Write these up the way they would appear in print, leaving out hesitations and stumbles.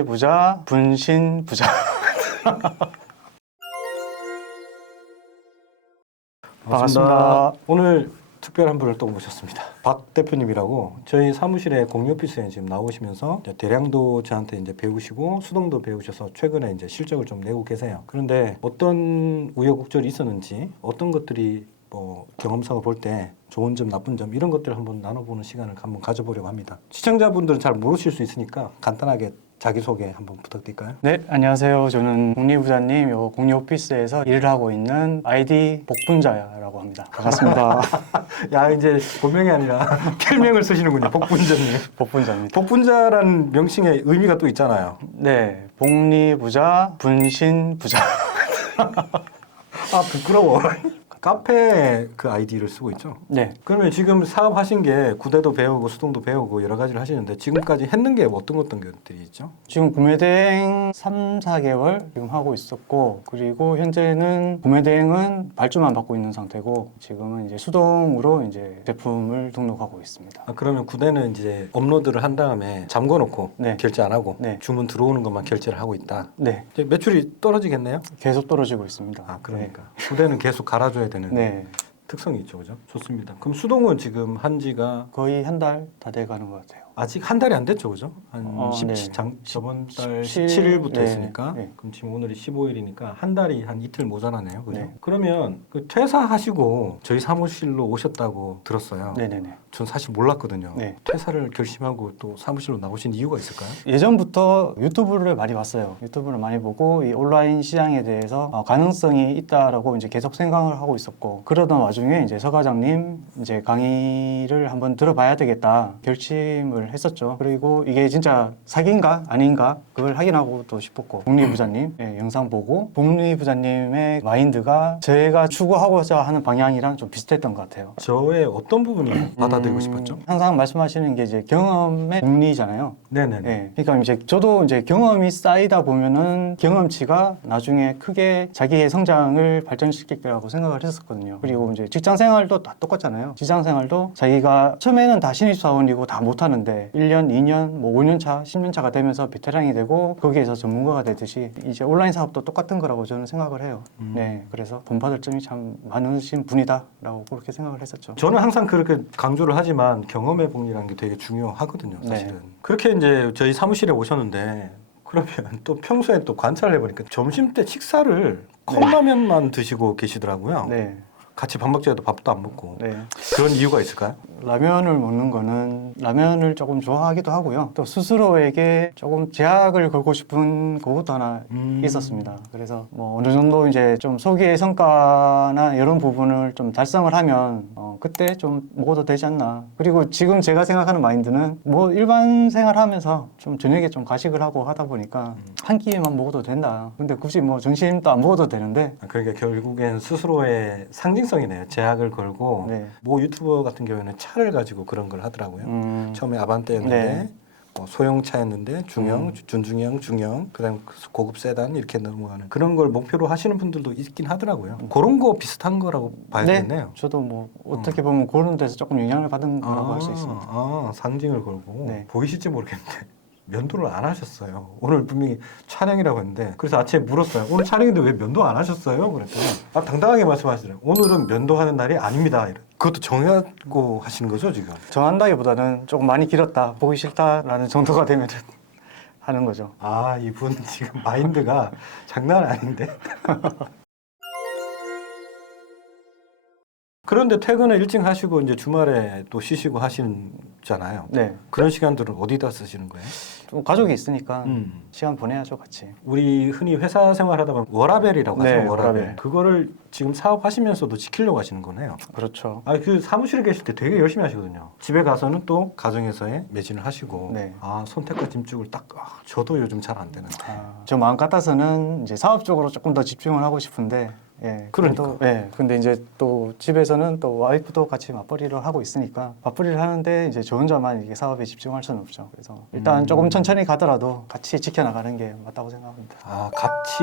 복리부자, 분신부자. 반갑습니다. 오늘 특별한 분을 또 모셨습니다. 박 대표님이라고 저희 사무실에 공유 오피스에 지금 나오시면서 이제 대량도 저한테 이제 배우시고 수동도 배우셔서 최근에 이제 실적을 좀 내고 계세요. 그런데 어떤 우여곡절이 있었는지 어떤 것들이 뭐 경험상을 볼 때 좋은 점, 나쁜 점 이런 것들을 한번 나눠보는 시간을 한번 가져보려고 합니다. 시청자분들은 잘 모르실 수 있으니까 간단하게 자기소개 한번 부탁드릴까요? 네, 안녕하세요. 저는 복리부자님 요 공유 오피스에서 일을 하고 있는 아이디 복분자라고 합니다. 반갑습니다. 야, 이제 본명이 아니라 필명을 쓰시는군요. 복분자님. 복분자입니다. 복분자라는 명칭의 의미가 또 있잖아요. 네, 복리부자, 분신부자. 아, 부끄러워. 카페 그 아이디를 쓰고 있죠. 네, 그러면 지금 사업하신 게 구대도 배우고 수동도 배우고 여러 가지를 하시는데 지금까지 했는 게 어떤 것들이 있죠? 지금 구매대행 3, 4개월 지금 하고 있었고, 그리고 현재는 구매대행은 발주만 받고 있는 상태고, 지금은 이제 수동으로 이제 제품을 등록하고 있습니다. 아, 그러면 구대는 이제 업로드를 한 다음에 잠궈놓고 네. 결제 안 하고 네. 주문 들어오는 것만 결제를 하고 있다. 네, 이제 매출이 떨어지겠네요? 계속 떨어지고 있습니다. 아, 그러니까. 구대는 계속 갈아줘야 되는 네, 특성이 있죠, 그죠? 좋습니다. 그럼 수동은 지금 한 지가 거의 한 달 다 돼가는 것 같아요. 아직 한 달이 안 됐죠, 그죠? 한 네. 저번 달 17 17일부터 네. 했으니까 네. 그럼 지금 오늘이 15일이니까 한 달이 한 이틀 모자라네요, 그죠? 네. 그러면 그 퇴사하시고 저희 사무실로 오셨다고 들었어요. 네네네. 전 사실 몰랐거든요. 네. 퇴사를 결심하고 또 사무실로 나오신 이유가 있을까요? 예전부터 유튜브를 많이 봤어요. 유튜브를 많이 보고 이 온라인 시장에 대해서 가능성이 있다라고 이제 계속 생각을 하고 있었고, 그러던 와중에 이제 서 과장님 이제 강의를 한번 들어봐야 되겠다 결심을 했었죠. 그리고 이게 진짜 사기인가 아닌가 그걸 확인하고 또 싶었고, 복리부자님 영상 보고 복리부자님의 마인드가 제가 추구하고자 하는 방향이랑 좀 비슷했던 것 같아요. 저의 어떤 부분을 받아들이고 싶었죠? 항상 말씀하시는 게 이제 경험의 복리잖아요. 네네네. 네, 그러니까 이제 저도 이제 경험이 쌓이다 보면은 경험치가 나중에 크게 자기의 성장을 발전시킬 거라고 생각을 했었거든요. 그리고 이제 직장 생활도 다 똑같잖아요. 직장 생활도 자기가 처음에는 다 신입사원이고 다 못하는데 1년, 2년, 뭐 5년 차, 10년 차가 되면서 베테랑이 되고 거기에서 전문가가 되듯이 이제 온라인 사업도 똑같은 거라고 저는 생각을 해요. 네, 그래서 본받을 점이 참 많으신 분이다라고 그렇게 생각을 했었죠. 저는 항상 그렇게 강조를 하지만 경험의 복리라는 게 되게 중요하거든요, 사실은. 네. 그렇게 이제 저희 사무실에 오셨는데 그러면 또 평소에 또 관찰을 해보니까 점심 때 식사를 컵라면만 드시고 계시더라고요. 네, 같이 밥 먹자도 밥도 안 먹고. 네. 그런 이유가 있을까요? 라면을 먹는 거는 라면을 조금 좋아하기도 하고요. 또 스스로에게 조금 제약을 걸고 싶은 그것도 하나 있었습니다. 그래서 뭐 어느 정도 이제 좀 소기의 성과나 이런 부분을 좀 달성을 하면 그때 좀 먹어도 되지 않나. 그리고 지금 제가 생각하는 마인드는 뭐 일반 생활하면서 좀 저녁에 좀 가식을 하고 하다 보니까 한 끼만 먹어도 된다. 근데 굳이 뭐 점심도 안 먹어도 되는데. 그러니까 결국엔 스스로의 상징성이네요. 제약을 걸고 네. 뭐 유튜버 같은 경우에는 차를 가지고 그런 걸 하더라고요. 처음에 아반떼였는데 네. 소형차였는데 중형, 준중형, 중형, 그다음 고급 세단 이렇게 넘어가는 그런 걸 목표로 하시는 분들도 있긴 하더라고요. 그런 거 비슷한 거라고 봐야겠네요. 저도 뭐 어떻게 보면 그런 데서 조금 영향을 받은 거라고 할 수 있습니다. 상징을 걸고 네. 보이실지 모르겠는데 면도를 안 하셨어요. 오늘 분명히 촬영이라고 했는데 그래서 아침에 물었어요. 오늘 촬영인데 왜 면도 안 하셨어요? 그랬더니 당당하게 말씀하시더라고요. 오늘은 면도하는 날이 아닙니다. 그것도 정하고 하시는 거죠 지금? 정한다기보다는 조금 많이 길었다, 보기 싫다라는 정도가 되면 하는 거죠. 이분 지금 마인드가 장난 아닌데. 그런데 퇴근을 일찍 하시고 이제 주말에 또 쉬시고 하시잖아요. 네, 그런 시간들은 어디다 쓰시는 거예요? 좀 가족이 있으니까 음. 시간 보내야죠, 같이. 우리 흔히 회사 생활하다 보면 워라벨이라고 네, 하죠. 워라벨. 워라벨. 그거를 지금 사업하시면서도 지키려고 하시는 거네요. 그렇죠. 그 사무실에 계실 때 되게 열심히 하시거든요. 집에 가서는 또 가정에서의 매진을 하시고 네. 선택과 집중을 딱 저도 요즘 잘 안 되는데. 저 마음 같아서는 이제 사업 쪽으로 조금 더 집중을 하고 싶은데 예. 그러니까. 예. 근데 이제 또 집에서는 또 와이프도 같이 맞벌이를 하고 있으니까 맞벌이를 하는데 이제 저 혼자만 이게 사업에 집중할 수는 없죠. 그래서 일단 조금 천천히 가더라도 같이 지켜나가는 게 맞다고 생각합니다. 아, 같이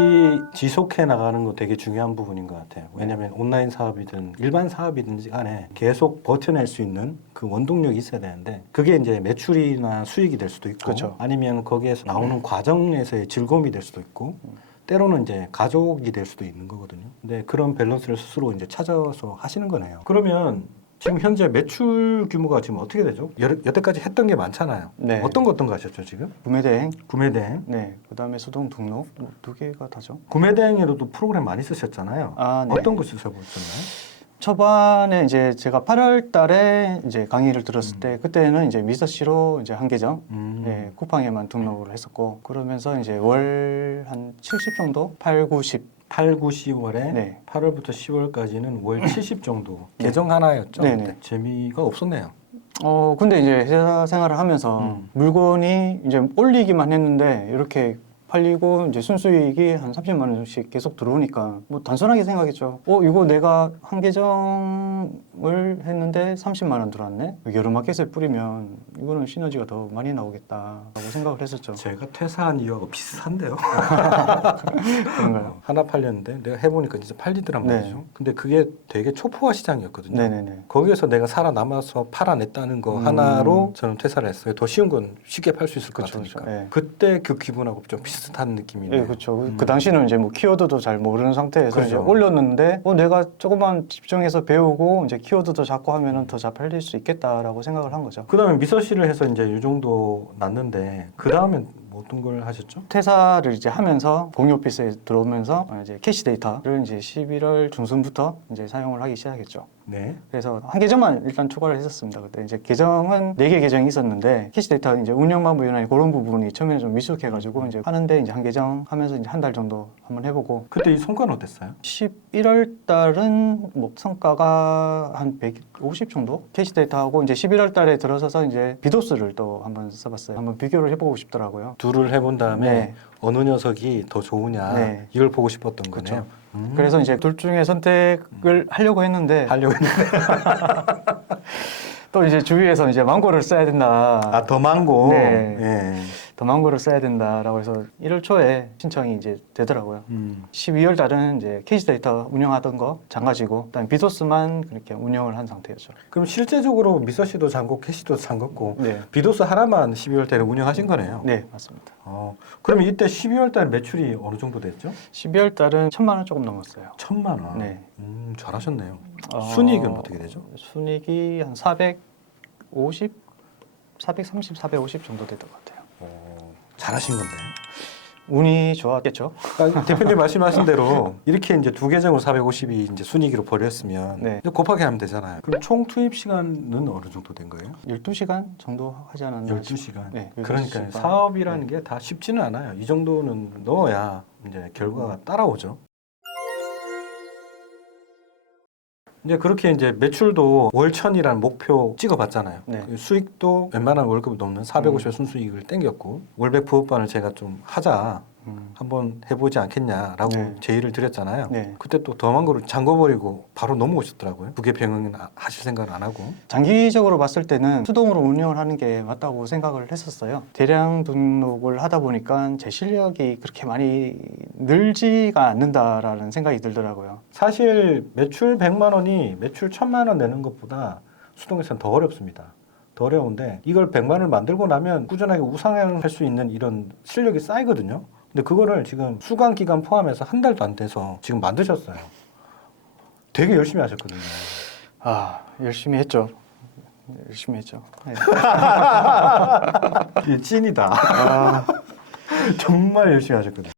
지속해 나가는 거 되게 중요한 부분인 것 같아요. 왜냐하면 온라인 사업이든 일반 사업이든지 간에 계속 버텨낼 수 있는 그 원동력이 있어야 되는데 그게 이제 매출이나 수익이 될 수도 있고 그렇죠. 아니면 거기에서 나오는 과정에서의 즐거움이 될 수도 있고 때로는 이제 가족이 될 수도 있는 거거든요. 근데 그런 밸런스를 스스로 이제 찾아서 하시는 거네요. 그러면 지금 현재 매출 규모가 지금 어떻게 되죠? 여태까지 했던 게 많잖아요. 네. 어떤 거 하셨죠 지금? 구매대행, 구매대행. 네. 그다음에 수동 등록 두 개가 다죠. 구매대행에도 프로그램 많이 쓰셨잖아요. 아, 네. 어떤 거 쓰셔보셨나요? 초반에 이제 제가 8월 달에 이제 강의를 들었을 때 그때는 이제 미서씨로 이제 한 계정 예, 쿠팡에만 등록을 했었고 그러면서 이제 월 한 70 정도? 8, 9, 10 8, 9, 10월에 네. 8월부터 10월까지는 월 70 정도 계정 하나였죠. 네네. 그때. 재미가 없었네요. 근데 이제 회사 생활을 하면서 물건이 이제 올리기만 했는데 이렇게 팔리고 이제 순수익이 한 30만 원씩 계속 들어오니까 뭐 단순하게 생각했죠. 이거 내가 한 계정을 했는데 30만 원 들어왔네. 여러 마켓을 뿌리면 이거는 시너지가 더 많이 나오겠다라고 생각을 했었죠. 제가 퇴사한 이유하고 비슷한데요. 그런가요? 하나 팔렸는데 내가 해보니까 진짜 팔리더란 네. 말이죠. 근데 그게 되게 초포화 시장이었거든요. 네네네. 거기에서 내가 살아남아서 팔아냈다는 거 하나로 저는 퇴사를 했어요. 더 쉬운 건 쉽게 팔 수 있을 것 그쵸, 같으니까. 그쵸. 네. 그때 그 기분하고 좀 비슷한 느낌이네요. 예, 그렇죠. 그 당시는 이제 뭐 키워드도 잘 모르는 상태에서 그렇죠. 이제 올렸는데 내가 조금만 집중해서 배우고 이제 키워드도 잡고 하면은 더 잘 팔릴 수 있겠다라고 생각을 한 거죠. 그다음에 미서씨를 해서 이제 이 정도 났는데 그 다음엔 뭐 어떤 걸 하셨죠? 퇴사를 이제 하면서 공유 오피스에 들어오면서 이제 캐시 데이터를 이제 11월 중순부터 이제 사용을 하기 시작했죠. 네. 그래서 한 계정만 일단 추가를 했었습니다. 그때 이제 계정은 4개 계정이 있었는데 캐시 데이터 이제 운영 방법이나 그런 부분이 처음에는 좀 미숙해가지고 이제 하는데 이제 한 계정 하면서 이제 한 달 정도 한번 해보고 그때 이 성과는 어땠어요? 11월 달은 뭐 성과가 한 150 정도 캐시 데이터하고 이제 11월 달에 들어서서 이제 비도스를 또 한번 써봤어요. 한번 비교를 해보고 싶더라고요. 둘을 해본 다음에 네. 어느 녀석이 더 좋으냐 네. 이걸 보고 싶었던 그렇죠. 거네요. 그래서 이제 둘 중에 선택을 하려고 했는데 하려고 했는데 또 이제 주위에서 이제 망고를 써야 된다. 더 많고 네. 예. 더 망고를 써야 된다라고 해서 1월 초에 신청이 이제 되더라고요. 12월 달은 이제 캐시 데이터 운영하던 거 잠가지고 그다음에 비도스만 그렇게 운영을 한 상태였죠. 그럼 실제적으로 미서씨도 잠궜고 캐시도 잠궜고 네. 비도스 하나만 12월 달에 운영하신 거네요. 네, 맞습니다. 그러면 이때 12월 달 매출이 어느 정도 됐죠? 12월 달은 1,000만 원 조금 넘었어요. 1,000만 원. 네. 잘하셨네요. 순이익은 어떻게 되죠? 순이익이 한 450, 430, 450 정도 됐던 것 같아요. 잘하신 건데. 운이 좋았겠죠. 대표님 말씀하신 대로 이렇게 이제 두 계정으로 450이 이제 순이익으로 벌였으면 네. 이제 곱하기 하면 되잖아요. 그럼 총 투입 시간은 어느 정도 된 거예요? 12시간 정도 하지 않았나? 12시간. 네, 그러니까 12시간. 사업이라는 게 다 쉽지는 않아요. 이 정도는 넣어야 이제 결과가 따라오죠. 이제 그렇게 이제 매출도 월천이라는 목표 찍어봤잖아요. 네. 그 수익도 웬만한 월급을 넘는 450의 순수익을 땡겼고 월백 부업반을 제가 좀 하자 한번 해보지 않겠냐라고 네. 제의를 드렸잖아요. 네. 그때 또 더한 거를 잠궈버리고 바로 넘어오셨더라고요. 두 개 병행은 하실 생각은 안 하고. 장기적으로 봤을 때는 수동으로 운영을 하는 게 맞다고 생각을 했었어요. 대량 등록을 하다 보니까 제 실력이 그렇게 많이 늘지가 않는다라는 생각이 들더라고요. 사실 매출 100만 원이 매출 1,000만 원 내는 것보다 수동에서는 더 어렵습니다. 더 어려운데 이걸 100만 원을 만들고 나면 꾸준하게 우상향할 수 있는 이런 실력이 쌓이거든요. 근데 그거를 지금 수강 기간 포함해서 한 달도 안 돼서 지금 만드셨어요. 되게 열심히 하셨거든요. 열심히 했죠. 열심히 했죠. 네. 이게 찐이다. 정말 열심히 하셨거든요.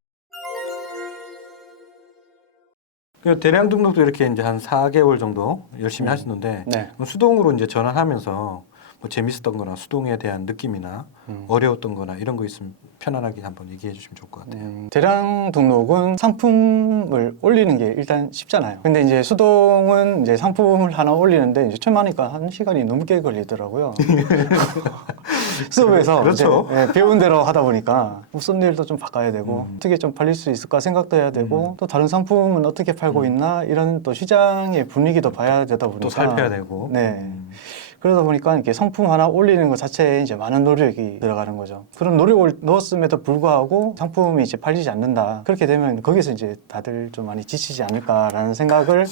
대량 등록도 이렇게 이제 한 4개월 정도 열심히 하시는데 네. 수동으로 이제 전환하면서 뭐 재밌었던 거나 수동에 대한 느낌이나 어려웠던 거나 이런 거 있으면 편안하게 한번 얘기해 주시면 좋을 것 같아요. 대량 등록은 상품을 올리는 게 일단 쉽잖아요. 근데 이제 수동은 이제 상품을 하나 올리는데 이제 처음 하니까 1시간이 넘게 걸리더라고요. 수업에서 그렇죠. 이제, 예, 배운 대로 하다 보니까 뭐 썸네일도 좀 바꿔야 되고 어떻게 좀 팔릴 수 있을까 생각도 해야 되고 또 다른 상품은 어떻게 팔고 있나 이런 또 시장의 분위기도 봐야 되다 보니까 또 살펴야 되고. 네. 그러다 보니까 이렇게 상품 하나 올리는 것 자체에 이제 많은 노력이 들어가는 거죠. 그런 노력을 넣었음에도 불구하고 상품이 이제 팔리지 않는다. 그렇게 되면 거기서 이제 다들 좀 많이 지치지 않을까라는 생각을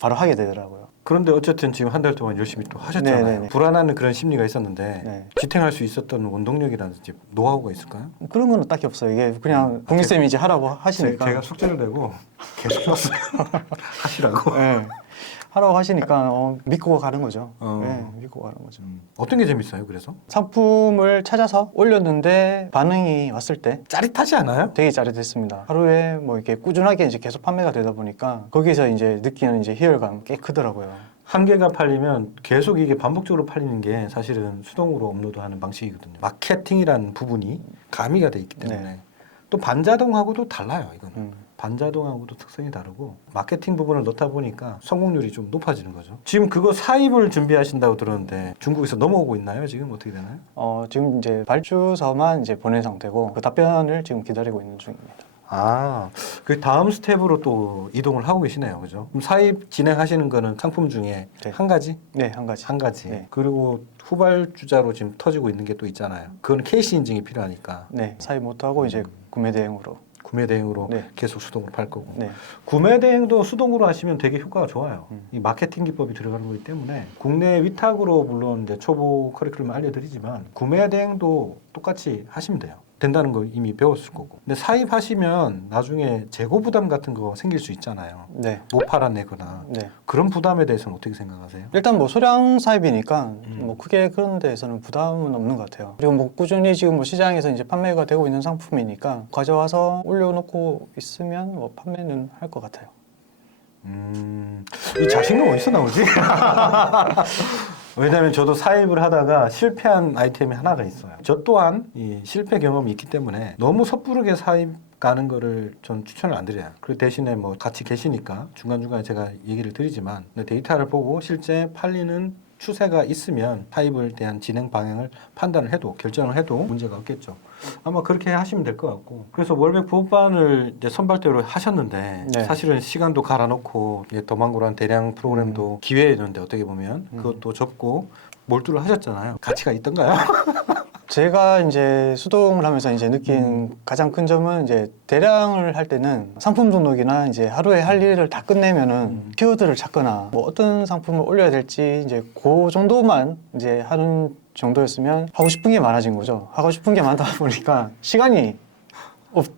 바로 하게 되더라고요. 그런데 어쨌든 지금 한 달 동안 열심히 또 하셨잖아요. 네네네. 불안한 그런 심리가 있었는데 네. 지탱할 수 있었던 원동력이라든지 노하우가 있을까요? 그런 건 딱히 없어요. 이게 그냥 공익쌤이 이제 하라고 하시니까. 제가 숙제를 내고 계속 줬어요. 하시라고. 네. 하라고 하시니까 믿고 가는 거죠. 어. 네, 믿고 가는 거죠. 어떤 게 재밌어요? 그래서 상품을 찾아서 올렸는데 반응이 왔을 때 짜릿하지 않아요? 되게 짜릿했습니다. 하루에 뭐 이렇게 꾸준하게 이제 계속 판매가 되다 보니까 거기서 이제 느끼는 이제 희열감 꽤 크더라고요. 한 개가 팔리면 계속 이게 반복적으로 팔리는 게 사실은 수동으로 업로드하는 방식이거든요. 마케팅이라는 부분이 가미가 돼 있기 때문에 네. 또 반자동하고도 달라요. 이거는. 음. 반자동하고도 특성이 다르고 마케팅 부분을 넣다 보니까 성공률이 좀 높아지는 거죠. 지금 그거 사입을 준비하신다고 들었는데 중국에서 넘어오고 있나요? 지금 어떻게 되나요? 지금 이제 발주서만 이제 보낸 상태고 그 답변을 지금 기다리고 있는 중입니다. 아, 그 다음 스텝으로 또 이동을 하고 계시네요. 그죠? 그럼 사입 진행하시는 거는 상품 중에 네. 한 가지? 네, 한 가지. 한 가지. 네. 그리고 후발주자로 지금 터지고 있는 게 또 있잖아요. 그건 케이스 인증이 필요하니까 네, 사입 못하고 이제 구매 대행으로. 구매 대행으로 네. 계속 수동으로 팔 거고. 네. 구매 대행도 수동으로 하시면 되게 효과가 좋아요. 음. 이 마케팅 기법이 들어가는 거기 때문에 국내 위탁으로 물론 이제 초보 커리큘럼을 알려드리지만 구매 대행도 똑같이 하시면 돼요. 된다는 거 이미 배웠을 거고. 근데 사입하시면 나중에 재고 부담 같은 거 생길 수 있잖아요. 네. 못 팔아내거나 네. 그런 부담에 대해서는 어떻게 생각하세요? 일단 뭐 소량 사입이니까 뭐 크게 그런 데에서는 부담은 없는 것 같아요. 그리고 뭐 꾸준히 지금 뭐 시장에서 이제 판매가 되고 있는 상품이니까 가져와서 올려놓고 있으면 뭐 판매는 할 것 같아요. 이 자신감 어디서 나오지? 왜냐하면 저도 사입을 하다가 실패한 아이템이 하나가 있어요. 저 또한 이 실패 경험이 있기 때문에 너무 섣부르게 사입 가는 거를 전 추천을 안 드려요. 그 대신에 뭐 같이 계시니까 중간중간에 제가 얘기를 드리지만 데이터를 보고 실제 팔리는 추세가 있으면 사입을 대한 진행 방향을 판단을 해도 결정을 해도 문제가 없겠죠. 아마 그렇게 하시면 될 것 같고. 그래서 월백 부업반을 이제 선발대로 하셨는데 네. 사실은 시간도 갈아놓고 더망고라는 대량 프로그램도 기회였는데 어떻게 보면 그것도 접고 몰두를 하셨잖아요. 가치가 있던가요? 제가 이제 수동을 하면서 이제 느낀 가장 큰 점은 이제 대량을 할 때는 상품 등록이나 이제 하루에 할 일을 다 끝내면은 키워드를 찾거나 뭐 어떤 상품을 올려야 될지 이제 그 정도만 이제 하는 정도였으면 하고 싶은 게 많아진 거죠. 하고 싶은 게 많다 보니까 시간이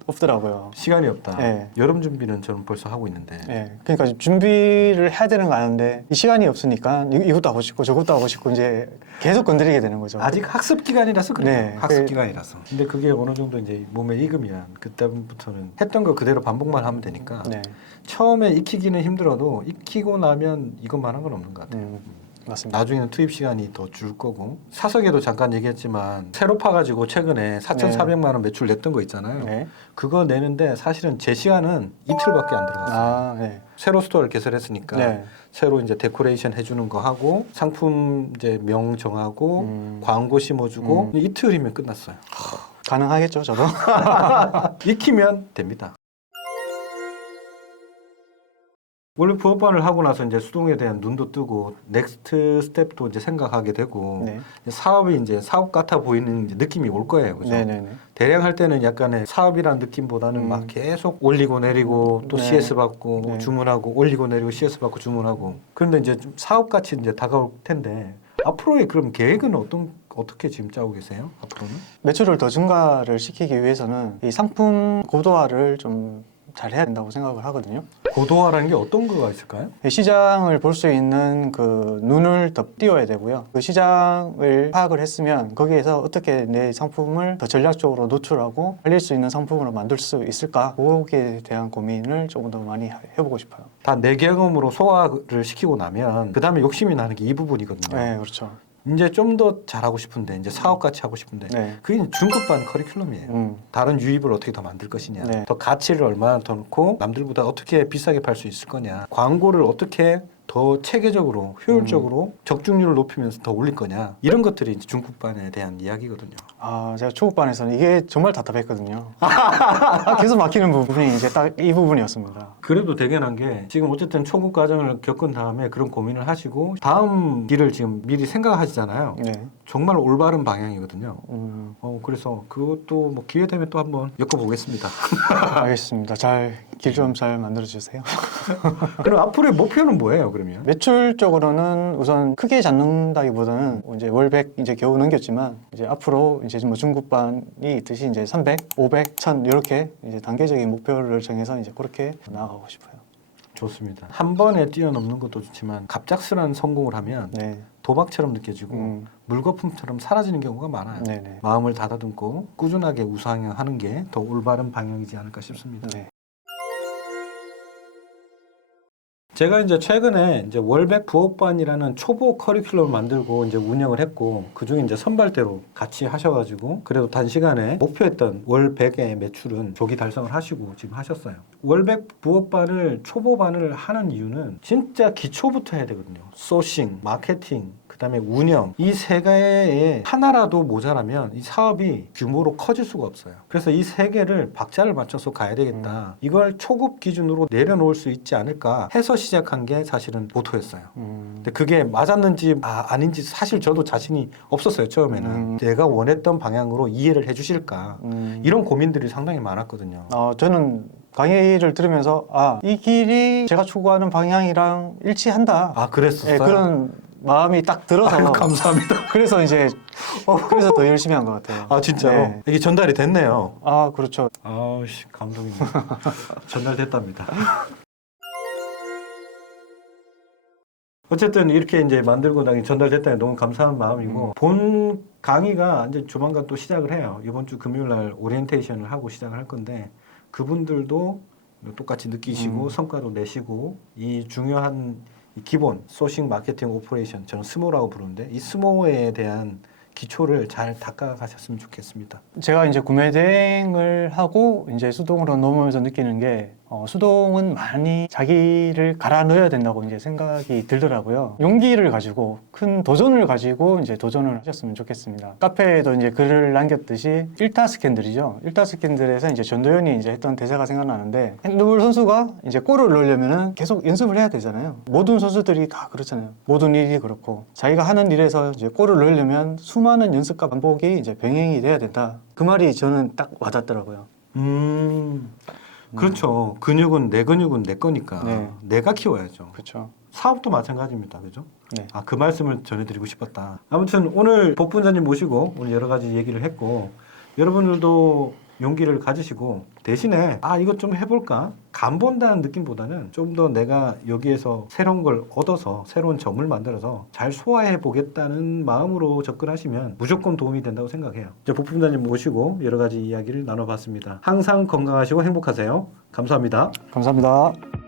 없더라고요. 시간이 없다. 네. 여름 준비는 저는 벌써 하고 있는데. 네. 그러니까 준비를 해야 되는 거 아는데 이 시간이 없으니까 이것도 하고 싶고 저것도 하고 싶고 이제 계속 건드리게 되는 거죠. 아직 학습 기간이라서 그래요. 네. 학습 기간이라서. 근데 그게 어느 정도 이제 몸에 익으면 그때부터는 했던 거 그대로 반복만 하면 되니까 네. 처음에 익히기는 힘들어도 익히고 나면 이것만 한 건 없는 것 같아요. 맞습니다. 나중에는 투입 시간이 더 줄 거고 사석에도 잠깐 얘기했지만 새로 파가지고 최근에 4,400만 원 매출 냈던 거 있잖아요. 네. 그거 내는데 사실은 제 시간은 이틀밖에 안 들어갔어요. 아, 네. 새로 스토어를 개설했으니까 네. 새로 이제 데코레이션 해주는 거 하고 상품 이제 명 정하고 광고 심어주고 이틀이면 끝났어요. 가능하겠죠, 저도? 익히면 됩니다. 원래 부업반을 하고 나서 이제 수동에 대한 눈도 뜨고 넥스트 스텝도 이제 생각하게 되고 네. 사업이 이제 사업 같아 보이는 이제 느낌이 올 거예요, 그죠? 네네네. 대량 할 때는 약간의 사업이라는 느낌보다는 막 계속 올리고 내리고 또 네. CS 받고 네. 주문하고 올리고 내리고 CS 받고 주문하고 그런데 이제 좀 사업 같이 이제 다가올 텐데 앞으로의 그럼 계획은 어떻게 지금 짜고 계세요? 앞으로는? 매출을 더 증가를 시키기 위해서는 이 상품 고도화를 좀 잘 해야 된다고 생각을 하거든요. 고도화라는 게 어떤 거가 있을까요? 시장을 볼 수 있는 그 눈을 더 띄워야 되고요. 그 시장을 파악을 했으면 거기에서 어떻게 내 상품을 더 전략적으로 노출하고 팔릴 수 있는 상품으로 만들 수 있을까? 거기에 대한 고민을 조금 더 많이 해보고 싶어요. 다 내 경험으로 소화를 시키고 나면 그 다음에 욕심이 나는 게 이 부분이거든요. 네, 그렇죠. 이제 좀 더 잘하고 싶은데 이제 사업같이 하고 싶은데 네. 그게 중급반 커리큘럼이에요. 다른 유입을 어떻게 더 만들 것이냐, 네. 더 가치를 얼마나 더 넣고 남들보다 어떻게 비싸게 팔 수 있을 거냐, 광고를 어떻게 더 체계적으로 효율적으로 적중률을 높이면서 더 올릴 거냐 이런 것들이 이제 중국반에 대한 이야기거든요. 아, 제가 초급반에서는 이게 정말 답답했거든요. 계속 막히는 부분이 이제 딱 이 부분이었습니다. 그래도 대견한 게 지금 어쨌든 초급 과정을 겪은 다음에 그런 고민을 하시고 다음 길을 지금 미리 생각하시잖아요. 네. 정말 올바른 방향이거든요. 음, 그래서 그것도 뭐 기회 되면 또 한번 엮어보겠습니다. 알겠습니다. 길 좀 잘 만들어 주세요. 그럼 앞으로의 목표는 뭐예요, 그러면? 매출적으로는 우선 크게 잡는다기보다는 이제 월백 이제 겨우 넘겼지만 이제 앞으로 이제 뭐 중급반이 있듯이 이제 300, 500, 1000 이렇게 이제 단계적인 목표를 정해서 이제 그렇게 나아가고 싶어요. 좋습니다. 한 번에 뛰어넘는 것도 좋지만 갑작스러운 성공을 하면 네. 도박처럼 느껴지고 물거품처럼 사라지는 경우가 많아요. 네네. 마음을 다다듬고 꾸준하게 우상향하는 게 더 올바른 방향이지 않을까 싶습니다. 네. 제가 이제 최근에 이제 월백 부업반이라는 초보 커리큘럼을 만들고 이제 운영을 했고 그중에 이제 선발대로 같이 하셔가지고 그래도 단시간에 목표했던 월 100의 매출은 조기 달성을 하시고 지금 하셨어요. 월백 부업반을 초보반을 하는 이유는 진짜 기초부터 해야 되거든요. 소싱, 마케팅, 그다음에 운영 이 세 개에 하나라도 모자라면 이 사업이 규모로 커질 수가 없어요. 그래서 이 세 개를 박자를 맞춰서 가야 되겠다. 이걸 초급 기준으로 내려놓을 수 있지 않을까 해서 시작한 게 사실은 모토였어요. 근데 그게 맞았는지 아닌지 사실 저도 자신이 없었어요. 처음에는 내가 원했던 방향으로 이해를 해주실까 이런 고민들이 상당히 많았거든요. 저는 강의를 들으면서 이 길이 제가 추구하는 방향이랑 일치한다. 그랬었어요? 네, 그런 마음이 딱 들어서 아유, 감사합니다. 그래서 이제 그래서 더 열심히 한 것 같아요. 진짜로? 네. 이게 전달이 됐네요. 그렇죠. 아우씨 감동입니다. 전달됐답니다. 어쨌든 이렇게 이제 만들고 나니 전달됐다니 너무 감사한 마음이고 본 강의가 이제 조만간 또 시작을 해요. 이번 주 금요일 날 오리엔테이션을 하고 시작을 할 건데 그분들도 똑같이 느끼시고 성과도 내시고 이 중요한 이 기본 소싱 마케팅 오퍼레이션 저는 스모라고 부르는데 이 스모에 대한 기초를 잘 닦아가셨으면 좋겠습니다. 제가 이제 구매 대행을 하고 이제 수동으로 넘어오면서 느끼는 게 수동은 많이 자기를 갈아 넣어야 된다고 이제 생각이 들더라고요. 용기를 가지고 큰 도전을 가지고 이제 도전을 하셨으면 좋겠습니다. 카페에도 이제 글을 남겼듯이 일타 스캔들이죠. 일타 스캔들에서 이제 전도연이 이제 했던 대사가 생각나는데 핸드볼 선수가 이제 골을 넣으려면은 계속 연습을 해야 되잖아요. 모든 선수들이 다 그렇잖아요. 모든 일이 그렇고 자기가 하는 일에서 이제 골을 넣으려면 수많은 연습과 반복이 이제 병행이 돼야 된다. 그 말이 저는 딱 와닿더라고요. 그렇죠. 근육은 내 거니까 네. 내가 키워야죠. 그렇죠. 사업도 마찬가지입니다. 그죠? 네. 그 말씀을 전해드리고 싶었다. 아무튼 오늘 복분자님 모시고 오늘 여러 가지 얘기를 했고 여러분들도 용기를 가지시고 대신에 이것 좀 해볼까? 간 본다는 느낌보다는 좀 더 내가 여기에서 새로운 걸 얻어서 새로운 점을 만들어서 잘 소화해 보겠다는 마음으로 접근하시면 무조건 도움이 된다고 생각해요. 이제 복분자님 모시고 여러 가지 이야기를 나눠봤습니다. 항상 건강하시고 행복하세요. 감사합니다. 감사합니다.